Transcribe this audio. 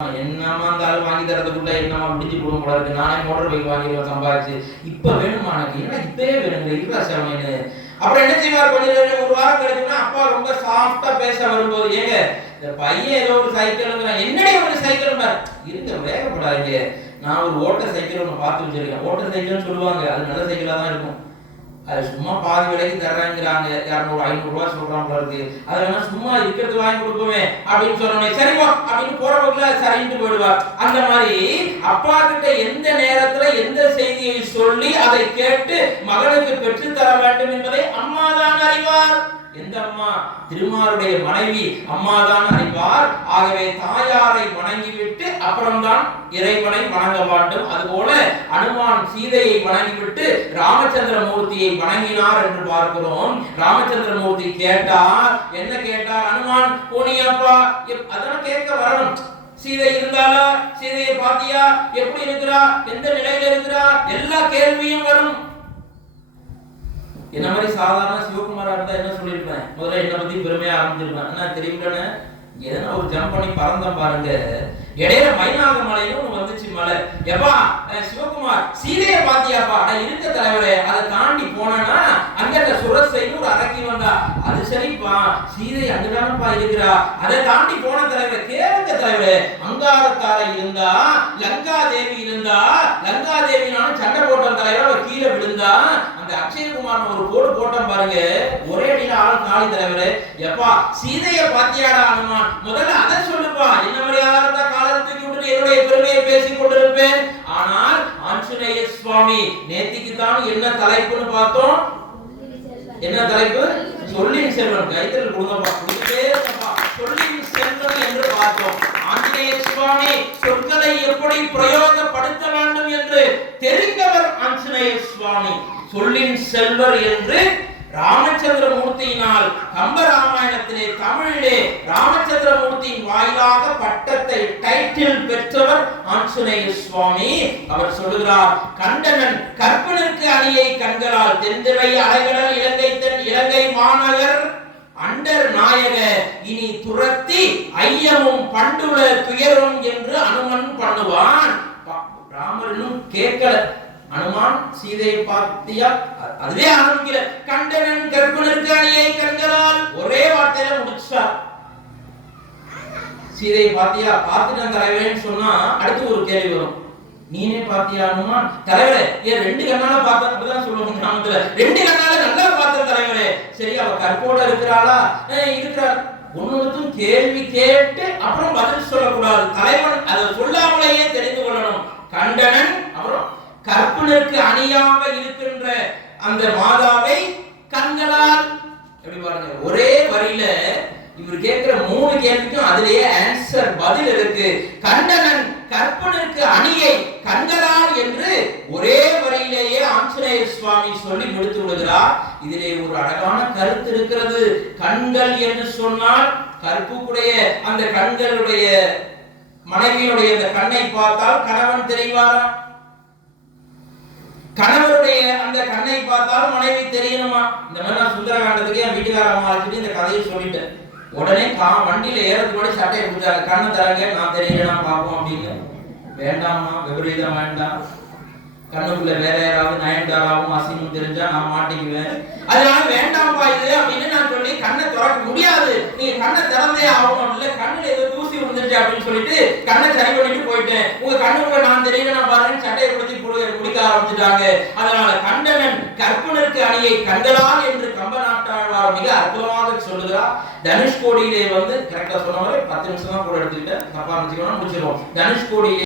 என்னமா இருந்தாலும் வாங்கி தரதுக்குள்ள என்னமா முடிஞ்சு போடும் போல இருக்கு. நானே மோட்டர் பைக் வாங்கிடுவேன் சம்பாதிச்சு. இப்ப வேணுமா எனக்கு? ஏன்னா இப்பவே வேணுங்க இருக்கா சாமின்னு. அப்புறம் என்ன செய்வார், கொஞ்ச நேரம் ஒரு வாரம் கழிச்சுன்னா அப்பா ரொம்ப சாஃப்டா பேச வரும்போது, ஏங்க இந்த பையன் ஏதோ ஒரு சைக்கிள்ங்கிறான், என்னடி ஒரு சைக்கிள் இருங்க வேகப்படாதீங்க, நான் ஒரு ஓட்டர் சைக்கிள் ஒன்று பார்த்து வச்சிருக்கேன். ஓட்டர் சைக்கிள்னு சொல்லுவாங்க, அது நல்ல சைக்கிளா தான் இருக்கும். அது சும்மா பாதி விலைக்கு தர்றாங்கிறாங்க, 200-500 ரூபா சொல்றாங்க இருக்கு. அது வேணா சும்மா இருக்கிறது வாங்கி கொடுப்போமே அப்படின்னு சொன்னோன்னே சரிவா அப்படின்னு போற போக்குல சரின்ட்டு போயிடுவார். அந்த மாதிரி அப்பா கிட்ட எந்த நேரத்துல எந்த செய்தியை சொல்லி அதை கேட்டு மகனுக்கு பெற்று தர வேண்டும் என்பதை அம்மா தான் அறிவார். எந்த அம்மா? திருமாலுடைய மனைவி அம்மா தான் அறிவார். ஆகவே தாயாரை வணங்கிவிட்டு அப்புறம்தான் இறைவனை வணங்க வேண்டும். அதுபோல அனுமான் சீதையை வணங்கிவிட்டு ராமச்சந்திரமூர்த்தியை வணங்கினார் என்று பார்க்கிறோம். ராமச்சந்திரமூர்த்தி கேட்டார். என்ன கேட்டார்? அனுமான் போனியாப்பா, அதெல்லாம் கேட்க வரணும். சீதை இருந்தாலா, சீதையை பாத்தியா, எப்படி இருக்கிறா, எந்த நிலையில இருக்கிறா, எல்லா கேள்வியும் வரும். என்ன மாதிரி சாதாரண சிவகுமாரா இருந்தா என்ன சொல்லிருப்பேன், முதல்ல என்ன பத்தி பெருமையா ஆரம்பிச்சிருப்பேன். என்ன தெரியும்ல, எதனா ஒரு ஜம்ப் பண்ணி பறந்த பாருங்க. இடையில மைனாக மலையும் வந்துச்சு மலை. எப்பா சிவகுமார் சீதையை பாத்தியாப்பா? நான் இருக்க தலைவரே, அதை தாண்டி போனா அங்க சுரசைன்னு ஒரு அரக்கி வந்தா. அது சரிப்பா, சீதை அங்கதானப்பா இருக்கிறா. அதை தாண்டி போன தலைவரை கேளுங்க தலைவரே, அங்காரத்தாரை இருந்தா, லங்கா தேவி இருந்தா, லங்கா தேவி நானும் சண்டை போட்ட தலைவர் அவ கீழே விழுந்தா. அந்த அக்ஷயகுமார் ஒரு போடு போட்டோம் பாருங்க, ஒரே அடியில ஆள் காலி தலைவரே. எப்பா சீதையை பாத்தியாடா அனுமான், முதல்ல அதை சொல்லுப்பா. என்ன மாதிரி ஆளா இருந்தா காலத்துக்கு விட்டு என்னுடைய பெருமையை பேசிக் கொண்டிருப்பேன். ஆனால் ஆஞ்சநேய சுவாமி நேத்திக்கு தான் என்ன தலைப்புன்னு பார்த்தோம். என்ன தலைப்பு? சொல்லின் செல்வன். கைத்தல் கொடுங்கப்பா, கொடுத்துட்டே இருப்பா. சொல்லின் செல்வன் என்று பார்த்தோம். ஆஞ்சநேய சுவாமி சொற்களை எப்படி பிரயோகப்படுத்த வேண்டும் என்று தெரிந்தவர் ஆஞ்சநேய சுவாமி. சொல்லின் செல்வர் என்று ராமச்சந்திரமூர்த்தியினால் கம்பராமாயணத்திலே தமிழிலே ராமச்சந்திரமூர்த்தியின் வாயிலாக பட்டத்தை டைட்டில் பெற்றவர் ஆஞ்சநேய சுவாமி. அவர் சொல்லுகிறார், கண்டனன் கற்பனுக்கு அணியை கண்களால் தென்திரை அலைகடல் இலங்கை தென் இலங்கை மாநகர் அண்டர் நாயக இனி துரத்தி ஐயமும் பண்டுல துயரும் என்று அனுமன் பண்ணுவான். ராமனும் கேட்கல. அனுமான் சீதையை பார்த்தியா, அதுவே ஆரம்பிக்கல. கண்டனன் கற்பனுக்கு அணியை கண்களால் ஒரே வார்த்தையில முடிச்சார். சீதையை பார்த்தியா, பார்த்துட்டு தலைவரேன்னு சொன்னா அடுத்து ஒரு கேள்வி வரும், நீனே பார்த்தியா அனுமான்? தலைவரே ஏன் 2 கண்ணால பார்த்தா? அப்படிதான் சொல்லுவாங்க கிராமத்துல, 2 கண்ணால நல்லா பார்த்த தலைவரே. சரி அவ கற்போட இருக்கிறாளா? இருக்கிறாள். ஒன்னொருத்தும் கேள்வி கேட்டு அப்புறம் பதில் சொல்லக்கூடாது. தலைவன் அதை சொல்லாமலேயே தெரிந்து கொள்ளணும். கண்டனன் அப்புறம் கற்பனுக்கு அணியாக இருக்கின்ற அந்த மாதாவை கண்களால், எப்படி பாருங்க, ஒரே வரியில இவர் கேட்கிற 3 கேள்விக்கும் அதிலேயே ஆன்சர் பதில் இருக்கு. கண்டனன் கற்பனுக்கு அணியை கண்களால் என்று ஒரே வரியிலேயே ஆஞ்சநேய சுவாமி சொல்லி முடித்து விடுகிறார். இதிலே ஒரு அழகான கருத்து இருக்கிறது. கண்கள் என்று சொன்னால் கற்புக்குடைய அந்த கண்களுடைய மனைவியுடைய அந்த கண்ணை பார்த்தால் கணவன் தெரிவாரா? கணவருடைய அந்த கண்ணை பார்த்தால் மனைவி தெரியணுமா? இந்த மாதிரி நான் சுந்தரகாண்டத்துக்கு என் வீட்டுக்காரம்மா வச்சுட்டு இந்த கதையை சொல்லிட்டேன். உடனே வண்டியில ஏறதுக்கு கூட சட்டையை கொடுத்தாங்க, கண்ணை தராங்க, நான் தெரியலனா பார்ப்போம் அப்படின்னு. வேண்டாமா, விபரீதம் வேண்டாம். கண்ணுக்குள்ள வேற யாராவது நயன்தாராவும் அசிமும் தெரிஞ்சா நான் மாட்டிக்குவேன். அதனால வேண்டாம்பா இது அப்படின்னு நான் சொல்லி கண்ணை திறக்க முடியாது, நீங்க கண்ணை திறந்தே ஆகணும். இல்ல கண்ணுல ஏதோ தூசி விழுந்துருச்சு அப்படின்னு சொல்லிட்டு கண்ணை சரி பண்ணிட்டு போயிட்டேன். உங்க கண்ணுக்குள்ள நான் தெரியல நான் பாருன்னு சட்டையை கொடுத்து முடிக்க ஆரம்பிச்சுட்டாங்க. அதனால கண்டனன் கற்பனுக்கு அணியை கண்களால் என்று கம்பநாட்டாழ்வார் மிக அற்புதமாக சொல்லுகிறார். தனுஷ்கோடியிலே கரெக்டா சொன்ன மாதிரி 10 நிமிஷம் தான் கூட எடுத்துக்கிட்டேன், தப்பா நினைச்சுக்கணும் முடிச்சிருவோம். தனுஷ்கோடியிலே